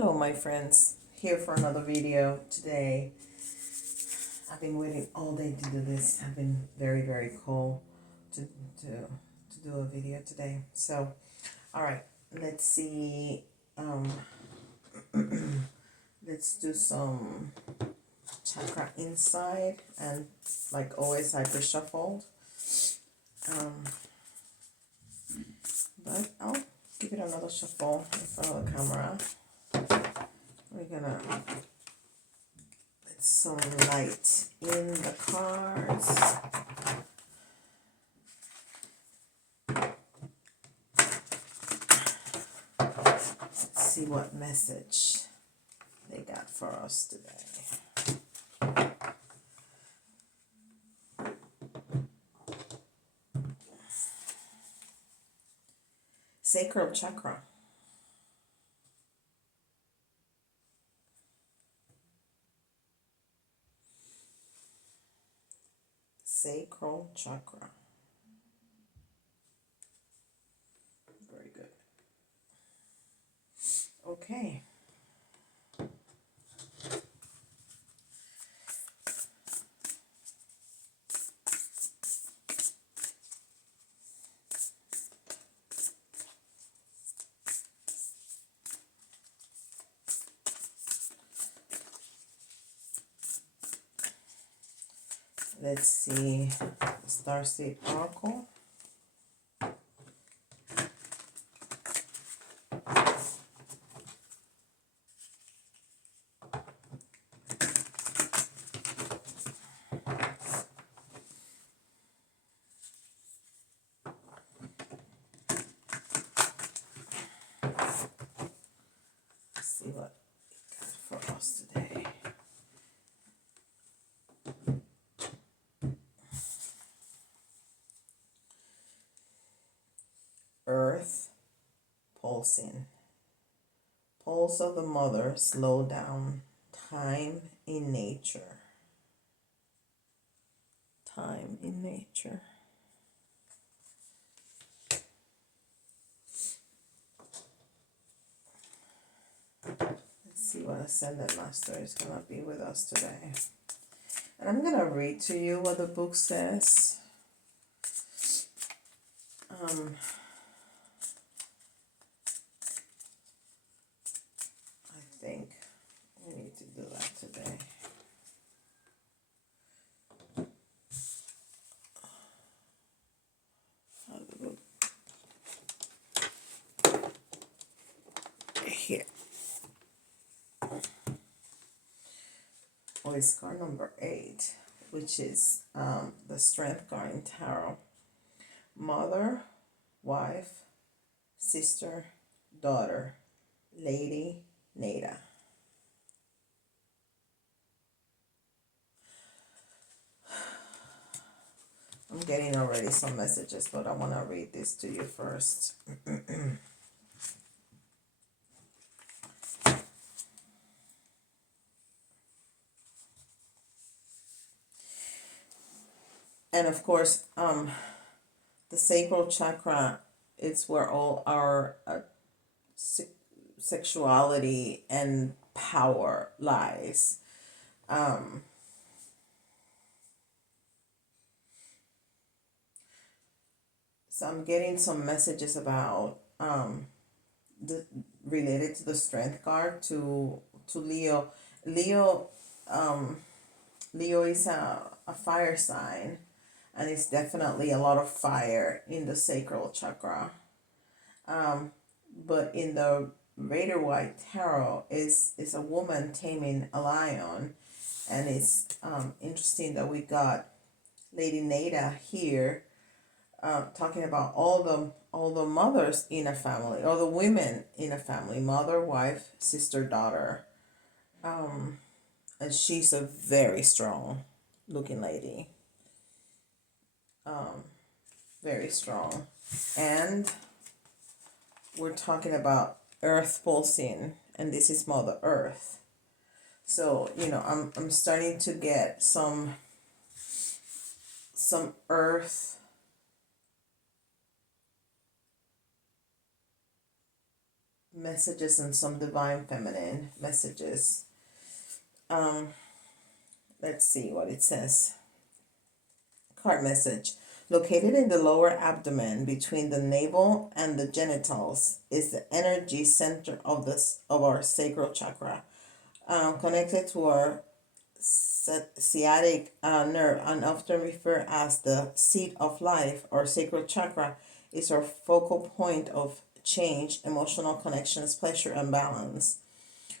Hello my friends, here for another video today. I've been waiting all day to do this. I've been very cold to do a video today. So alright, let's see, let's do some chakra inside, and like always I shuffled, but I'll give it another shuffle in front of the camera. We're gonna let some light in the cards. Let's see what message they got for us today. Sacral chakra. Sacral chakra. Very good. Okay. Let's see Starseed Oracle. Let's see what it got for us today. Earth pulsing. Pulse of the mother, slow down. Time in nature. Time in nature. Let's see what Ascended Master is going to be with us today. And I'm going to read to you what the book says. I think we need to do that today. Here. Oh, it's card number 8, which is the Strength card in Tarot. Mother, wife, sister, daughter, Lady Nada. I'm getting already some messages, but I want to read this to you first. And of course, the sacral chakra, it's where all our sexuality and power lies. So I'm getting some messages about related to the Strength card to Leo. Leo is a fire sign, and it's definitely a lot of fire in the sacral chakra. But in the Rider-Waite Tarot is a woman taming a lion, and it's interesting that we got Lady Nada here, talking about all the mothers in a family, all the women in a family, mother, wife, sister, daughter, and she's a very strong looking lady, very strong, and we're talking about earth pulsing, and this is Mother Earth. So I'm starting to get some earth, messages and some divine feminine messages. Um, let's see what it says. Card message. Located in the lower abdomen between the navel and the genitals is the energy center of our sacral chakra, connected to our sciatic nerve, and often referred as the seat of life. Our sacral chakra is our focal point of change, emotional connections, pleasure, and balance.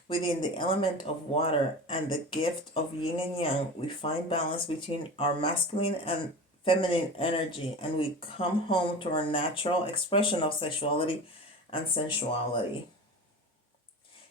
Within the element of water and the gift of yin and yang, we find balance between our masculine and feminine energy, and we come home to our natural expression of sexuality and sensuality.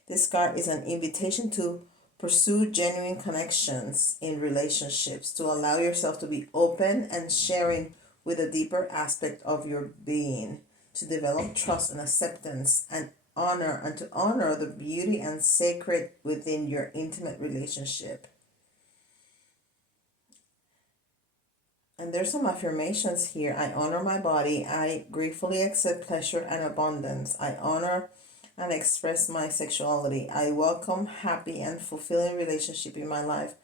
This card is an invitation to pursue genuine connections in relationships, to allow yourself to be open and sharing with a deeper aspect of your being, to develop trust and acceptance and to honor the beauty and sacred within your intimate relationship. And there's some affirmations here. I honor my body. I gratefully accept pleasure and abundance. I honor and express my sexuality. I welcome happy and fulfilling relationships in my life.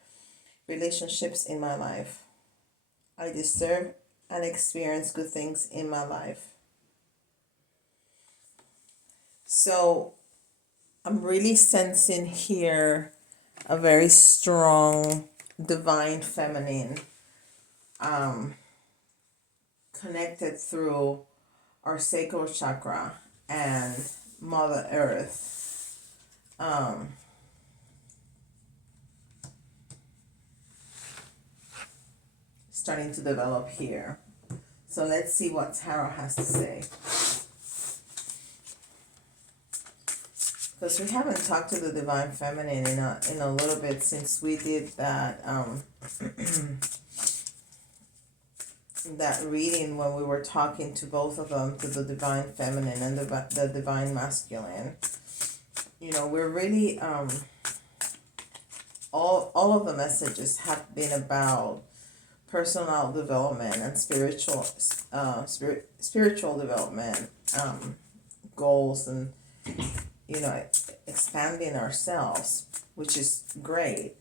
I deserve and experience good things in my life. So I'm really sensing here a very strong divine feminine, connected through our sacral chakra and Mother Earth. Starting to develop here. So let's see what Tarot has to say. Because we haven't talked to the divine feminine in a little bit since we did that that reading when we were talking to both of them, to the divine feminine and the divine masculine. You know, we're really all of the messages have been about personal development and spiritual development, goals, and expanding ourselves, which is great.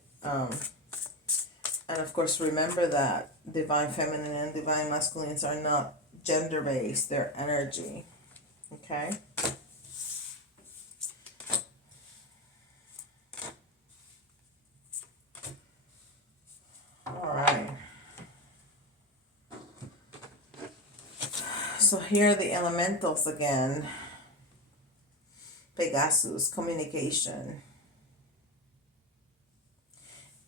And of course, remember that divine feminine and divine masculines are not gender based; they're energy. Okay. All right. So here are the elementals again. Pegasus, communication.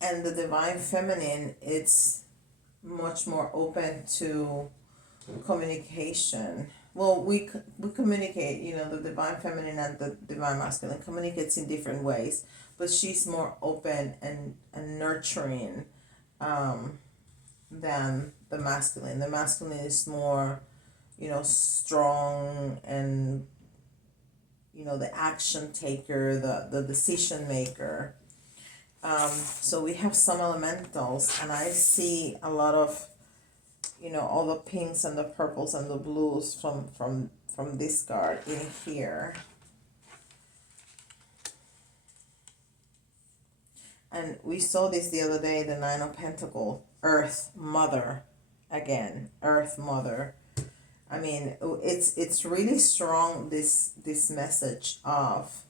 And the divine feminine, it's much more open to communication. Well, we communicate, the divine feminine and the divine masculine communicates in different ways, but she's more open and nurturing than the masculine. The masculine is more, strong and, the action taker, the decision maker. So we have some elementals, and I see a lot of, all the pinks and the purples and the blues from this card in here. And we saw this the other day, the Nine of Pentacles, Earth Mother, again, Earth Mother. I mean, it's really strong, this message of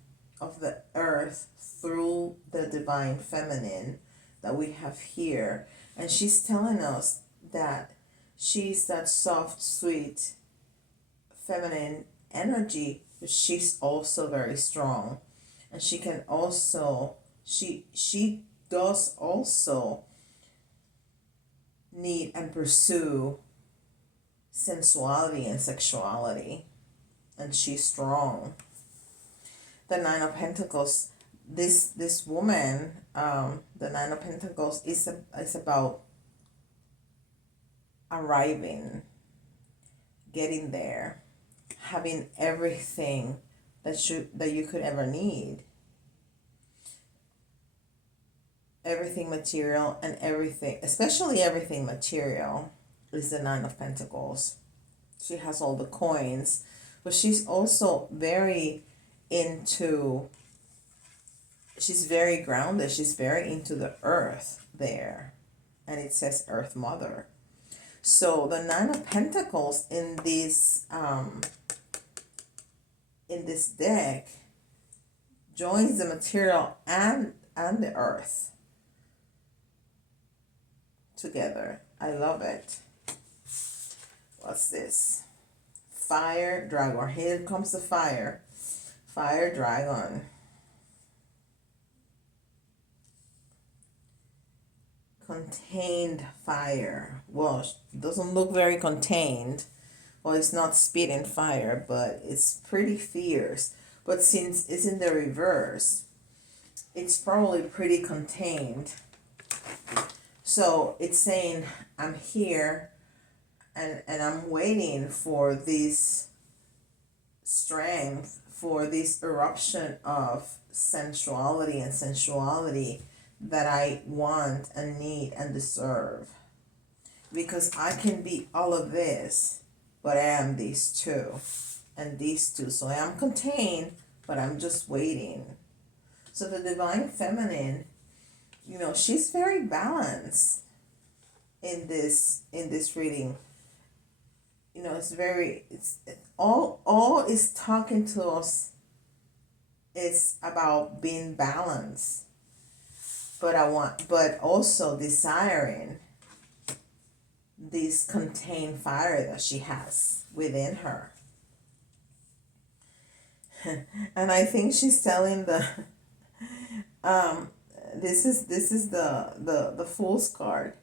the earth through the divine feminine that we have here. And she's telling us that she's that soft, sweet, feminine energy, but she's also very strong. And she can also, she does also need and pursue sensuality and sexuality, and she's strong. The Nine of Pentacles, this woman, the Nine of Pentacles is about arriving, getting there, having everything that you could ever need. Everything material and everything, especially everything material, is the Nine of Pentacles. She has all the coins, but she's also very into, she's very grounded, she's very into the earth there. And it says Earth Mother. So the Nine of Pentacles in this deck joins the material and the earth together. I love it. What's this? Fire dragon. Here comes the fire. Fire dragon. Contained fire. Well, it doesn't look very contained. Well, it's not spitting fire, but it's pretty fierce. But since it's in the reverse, it's probably pretty contained. So it's saying, I'm here and I'm waiting for this strength, for this eruption of sensuality that I want and need and deserve. Because I can be all of this, but I am these two and these two. So I am contained, but I'm just waiting. So the Divine Feminine, she's very balanced in this reading. It's all is talking to us. It's about being balanced. But also desiring this contained fire that she has within her. And I think she's telling this is the Fool's card.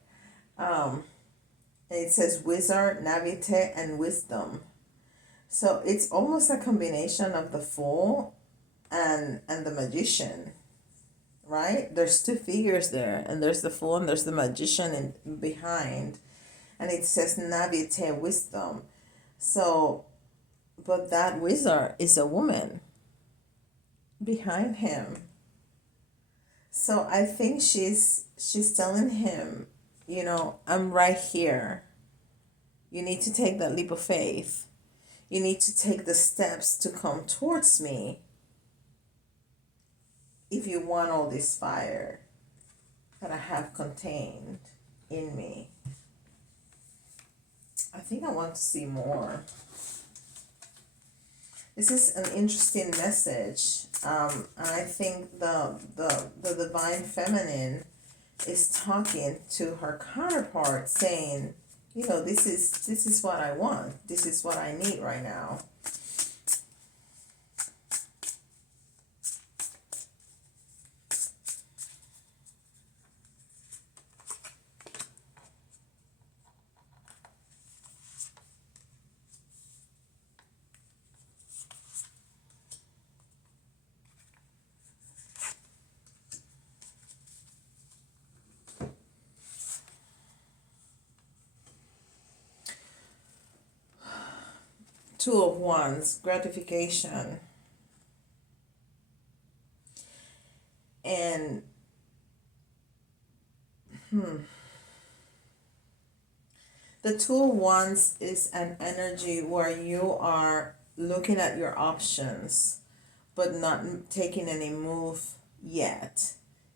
It says Wizard, Naivete, and Wisdom. So it's almost a combination of the Fool and the Magician. Right? There's two figures there, and there's the Fool and there's the Magician behind. And it says Naivete, Wisdom. So, but that wizard is a woman behind him. So I think she's telling him, I'm right here. You need to take that leap of faith. You need to take the steps to come towards me if you want all this fire that I have contained in me. I think I want to see more. This is an interesting message. And I think the Divine Feminine is talking to her counterpart, saying, this is what I want. This is what I need right now. Two of Wands, gratification. And the Two of Wands is an energy where you are looking at your options, but not taking any move yet.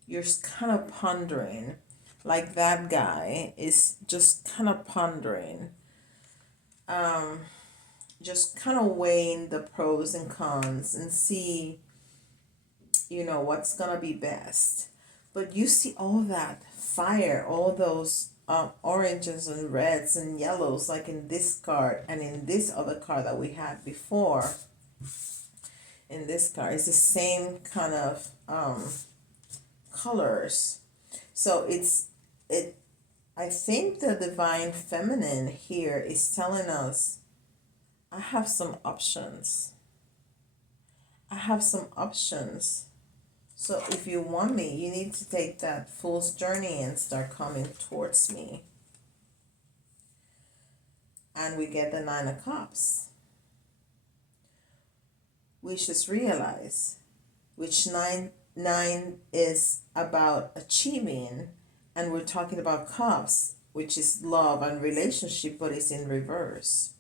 You're kind of pondering, like that guy is just kind of pondering. Just kind of weighing the pros and cons and see, what's going to be best. But you see all that fire, all those oranges and reds and yellows, like in this card and in this other card that we had before. In this card, it's the same kind of colors. So I think the Divine Feminine here is telling us, I have some options. I have some options. So if you want me, you need to take that Fool's journey and start coming towards me. And we get the Nine of Cups. We just realize which nine is about achieving, and we're talking about cups, which is love and relationship, but it's in reverse.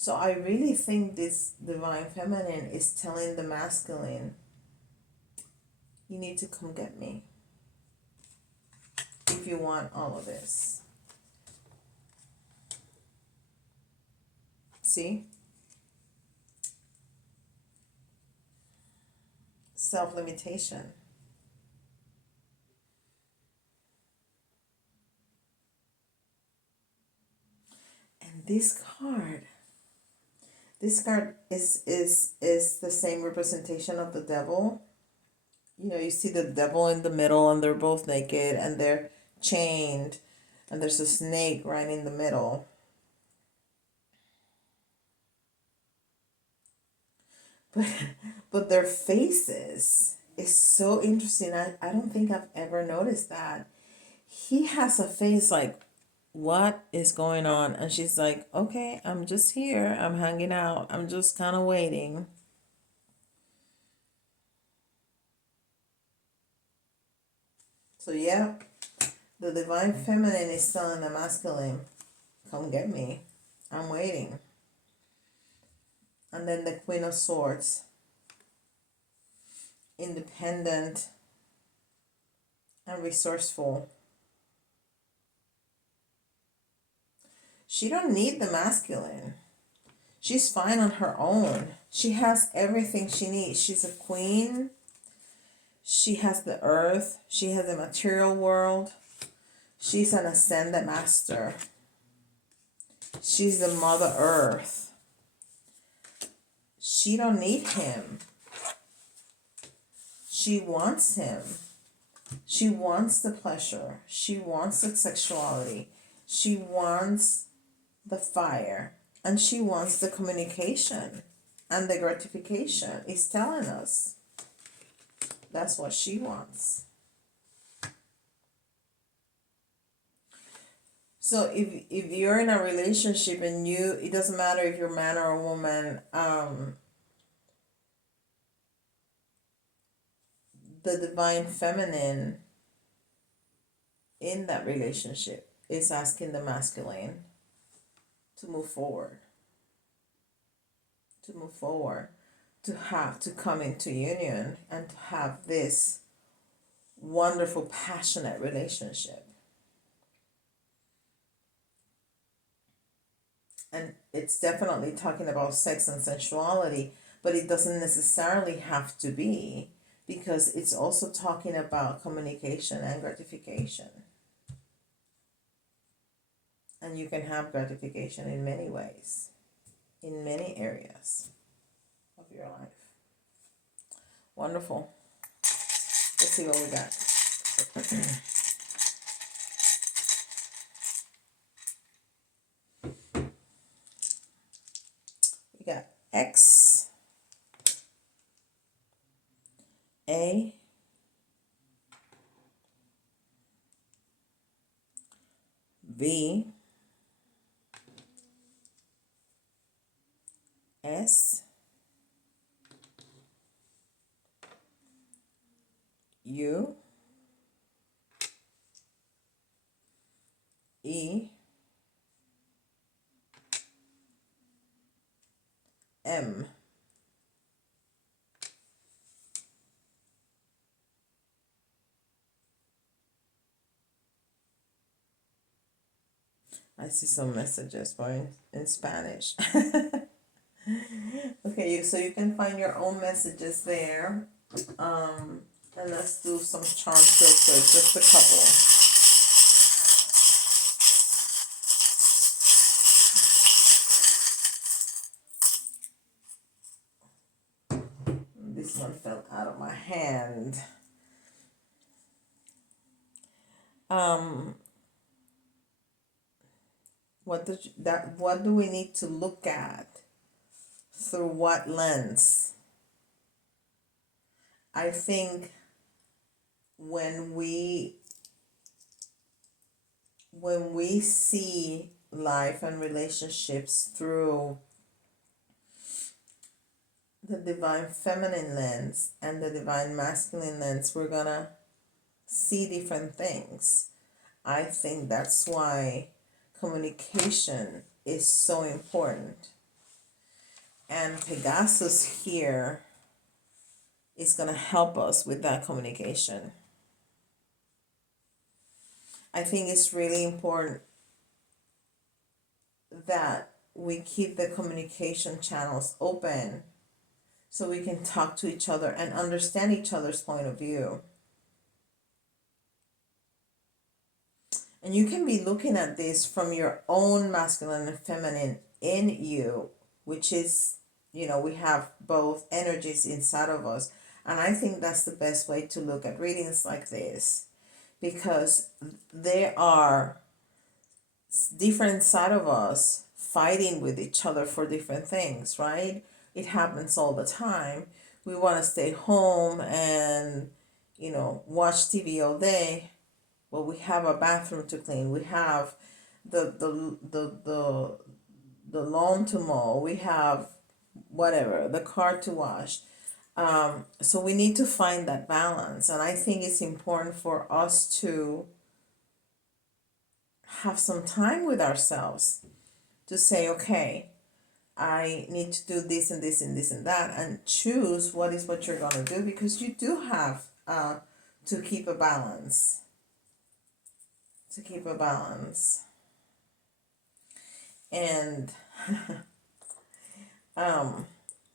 So I really think this divine feminine is telling the masculine, you need to come get me if you want all of this. See? Self-limitation. And this card is the same representation of the devil. You know, you see the devil in the middle and they're both naked and they're chained and there's a snake right in the middle. But their faces is so interesting. I don't think I've ever noticed that. He has a face like, what is going on? And she's like, okay, I'm just here. I'm hanging out. I'm just kind of waiting. So, yeah, the divine feminine is telling the masculine, come get me. I'm waiting. And then the Queen of Swords, independent and resourceful. She don't need the masculine. She's fine on her own. She has everything she needs. She's a queen. She has the earth. She has the material world. She's an ascended master. She's the Mother Earth. She don't need him. She wants him. She wants the pleasure. She wants the sexuality. She wants the fire. And she wants the communication and the gratification. It's telling us that's what she wants. So if you're in a relationship and it doesn't matter if you're a man or a woman, the divine feminine in that relationship is asking the masculine to move forward. To come into union and to have this wonderful, passionate relationship. And it's definitely talking about sex and sensuality, but it doesn't necessarily have to be, because it's also talking about communication and gratification. And you can have gratification in many ways, in many areas of your life. Wonderful. Let's see what we got. We got X, A, V, S, U, E, M. I see some messages, but in Spanish. Okay, so you can find your own messages there. And let's do some charms real quick, just a couple. This one fell out of my hand. What do we need to look at? Through what lens? I think when we see life and relationships through the divine feminine lens and the divine masculine lens, we're gonna see different things. I think that's why communication is so important. And Pegasus here is going to help us with that communication. I think it's really important that we keep the communication channels open so we can talk to each other and understand each other's point of view. And you can be looking at this from your own masculine and feminine in you, which is, we have both energies inside of us. And I think that's the best way to look at readings like this, because there are different side of us fighting with each other for different things, right? It happens all the time. We want to stay home and, watch TV all day. Well, we have a bathroom to clean. We have the lawn to mow. We have whatever, the car to wash. So we need to find that balance. And I think it's important for us to have some time with ourselves to say, okay, I need to do this and this and this and that, and choose what you're going to do, because you do have to keep a balance. To keep a balance. And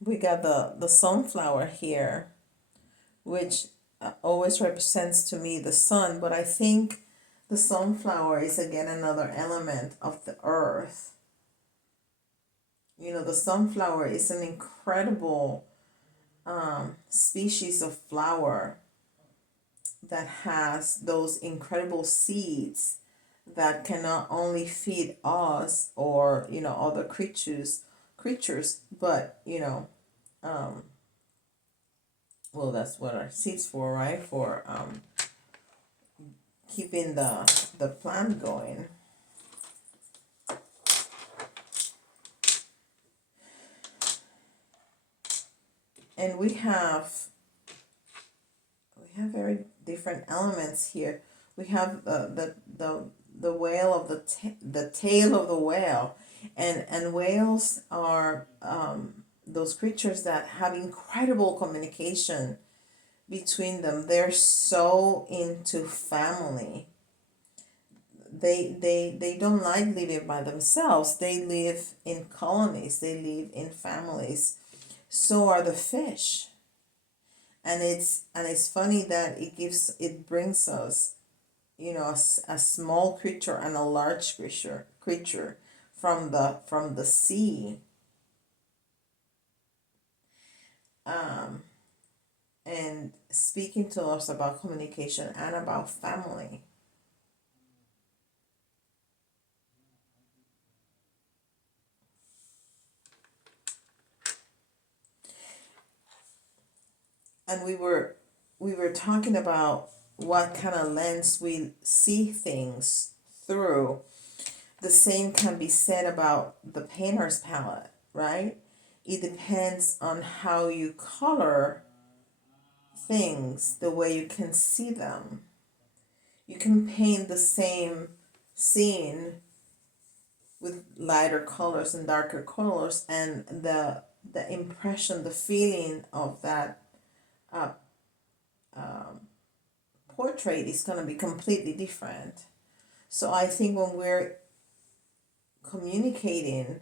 we got the sunflower here, which always represents to me the sun, but I think the sunflower is again another element of the earth. The sunflower is an incredible species of flower that has those incredible seeds that can not only feed us or other creatures, but well, that's what our seeds for, right? For keeping the plant going. And we have very different elements here. We have the whale of the tail of the whale, and whales are those creatures that have incredible communication between them. They're so into family. They don't like living by themselves. They live in colonies. They live in families. So are the fish. And it's funny that it brings us, a small creature and a large creature from the sea, and speaking to us about communication and about family. And we were talking about what kind of lens we see things through. The same can be said about the painter's palette, right? It depends on how you color things, the way you can see them. You can paint the same scene with lighter colors and darker colors, and the impression, the feeling of that uh, portrait is going to be completely different. So I think when we're communicating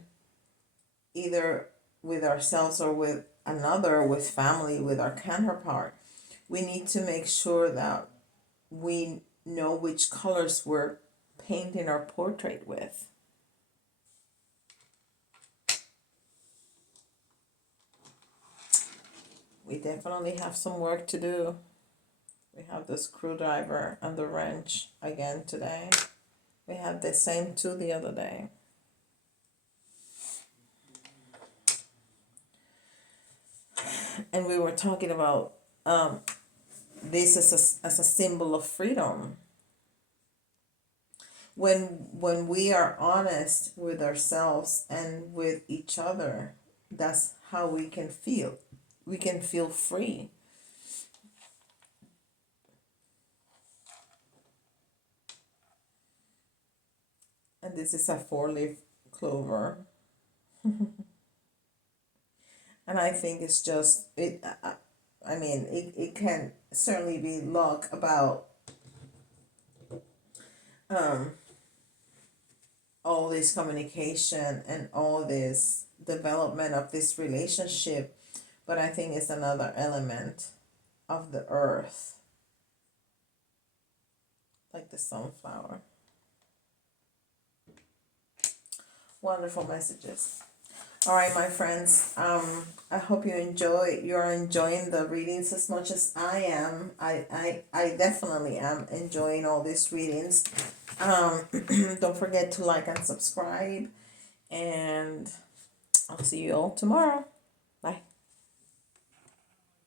either with ourselves or with another, with family, with our counterpart, we need to make sure that we know which colors we're painting our portrait with. We definitely have some work to do. We have the screwdriver and the wrench again today. We had the same two the other day. And we were talking about this as a symbol of freedom. When we are honest with ourselves and with each other, that's how we can feel. We can feel free. And this is a 4-leaf clover. And I think it's just it. I mean, it can certainly be luck about um all this communication and all this development of this relationship, but I think it's another element of the earth, like the sunflower. Wonderful messages. All right, my friends. I hope you're enjoying the readings as much as I am. I definitely am enjoying all these readings. Don't forget to like and subscribe, and I'll see you all tomorrow.